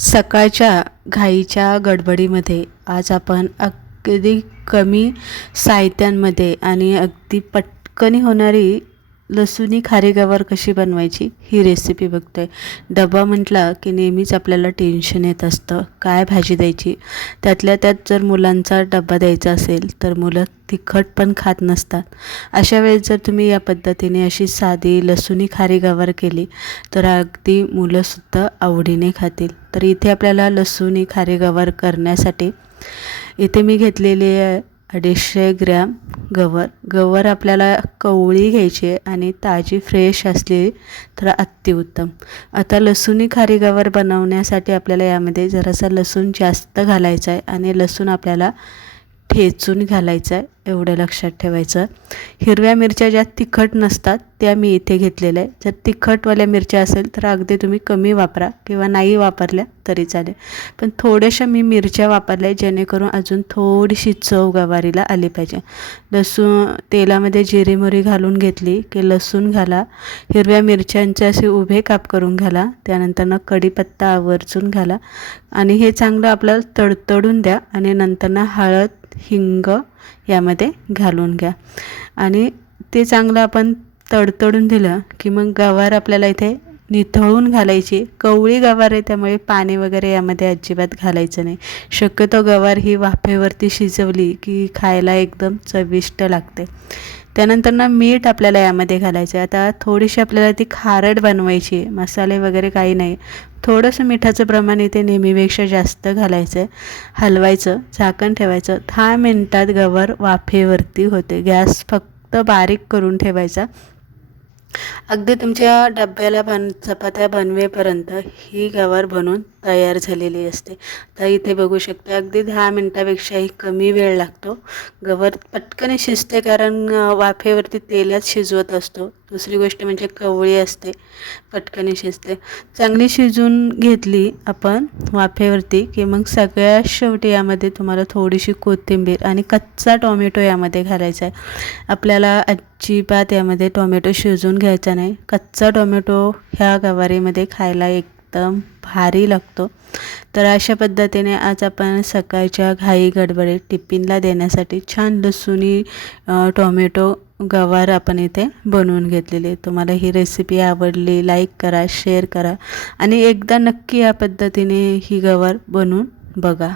सकाळच्या घाईच्या गडबडीमध्ये आज आपण अगदी कमी साहित्यांमध्ये आणि अगदी पटकन होणारी लसूणी खारी गवार कशी बनवायची ही रेसिपी बघतोय। डबा म्हटला की नेहमीच आपल्याला टेन्शन येत असतं, काय भाजी द्यायची। त्यातल्या त्यात जर मुलांचा डबा द्यायचा असेल तर मुलं तिखट पण खात नसतात। अशा वेळेस जर तुम्ही या पद्धतीने अशी साधी लसूणी खारी गवार केली तर अगदी मुलंसुद्धा आवडीने खातील। तर इथे आपल्याला लसूणी खारी गवार करण्यासाठी इथे मी घेतलेली आहे 250 ग्रॅम गवार आपल्याला कवळी घ्यायची आहे आणि ताजी फ्रेश असली तर अतिउत्तम। आता लसूणी खारी गवार बनवण्यासाठी आपल्याला यामध्ये जरासा लसूण जास्त घालायचा आहे आणि लसूण आपल्याला ठेचून घालायचा आहे, एवढं लक्षात ठेवायचं। हिरव्या मिरच्या ज्या तिखट नसतात त्या मी इथे घेतलेल्या आहे। जर तिखटवाल्या मिरच्या असेल तर अगदी तुम्ही कमी वापरा किंवा नाही वापरल्या तरी चालेल, पण थोड्याशा मी मिरच्या वापरल्या जेणेकरून अजून थोडीशी चव गवारीला आली पाहिजे। लसूण तेलामध्ये जिरे मोहरी घालून घेतली की लसूण घाला, हिरव्या मिरच्यांचे असे उभे काप करून घाला, त्यानंतर कढीपत्ता आवर्जून घाला आणि हे चांगलं आपल्याला तडतडून द्या आणि नंतर हळद हिंग यामध्ये घालून घ्या आणि ते चांगलं आपण तडतडून दिलं की मग गवार आपल्याला इथे निथळून घालायची। कवळी गवार आहे त्यामुळे पाणी वगैरे यामध्ये अजिबात घालायचं नाही। शक्यतो गवार ही वाफेवरती शिजवली की खायला एकदम चविष्ट लागते। त्यानंतर मीठ आपल्याला यामध्ये घालायचं आहे। आता थोडीशी आपल्याला ती खारट बनवायची, मसाले वगैरे काही नाही, थोडंसं मिठाचं प्रमाण इथे नेहमीपेक्षा जास्त घालायचं आहे। हलवायचं, झाकण ठेवायचं, 10 मिनिटात गवार वाफेवरती होते। गॅस फक्त बारीक करून ठेवायचा। अगदी तुमच्या डब्याला चपात्या बनवेपर्यंत ही गवार बनून तयार झालेली असते। तर इथे बघू शकता अगदी 10 मिनिटापेक्षाही कमी वेळ लागतो। गवार पटकन शिजते कारण वाफेवरती तेलात शिजवत असतो। दुसरी गोष्ट म्हणजे कवळी असते, पटकन शिजते। चांगली शिजून घेतली आपण वाफेवरती की मग सगळ्यात शेवटी यामध्ये तुम्हाला थोडीशी कोथिंबीर आणि कच्चा टोमॅटो यामध्ये घालायचा आहे। आपल्याला अजिबात यामध्ये टोमॅटो शिजवून घ्यायचा नाही। कच्चा टोमॅटो ह्या गवारीमध्ये खायला एकदम भारी लागतो। तर अशा पद्धतीने आज आपण सकाळच्या घाई गडबडीत टिफिनला देण्यासाठी छान लसूणी टोमॅटो गवार आपण इथे बनवून घेतलेली। तुम्हाला ही रेसिपी आवडली, लाईक करा, शेअर करा आणि एकदा नक्की या पद्धतीने ही गवार बनवून बघा।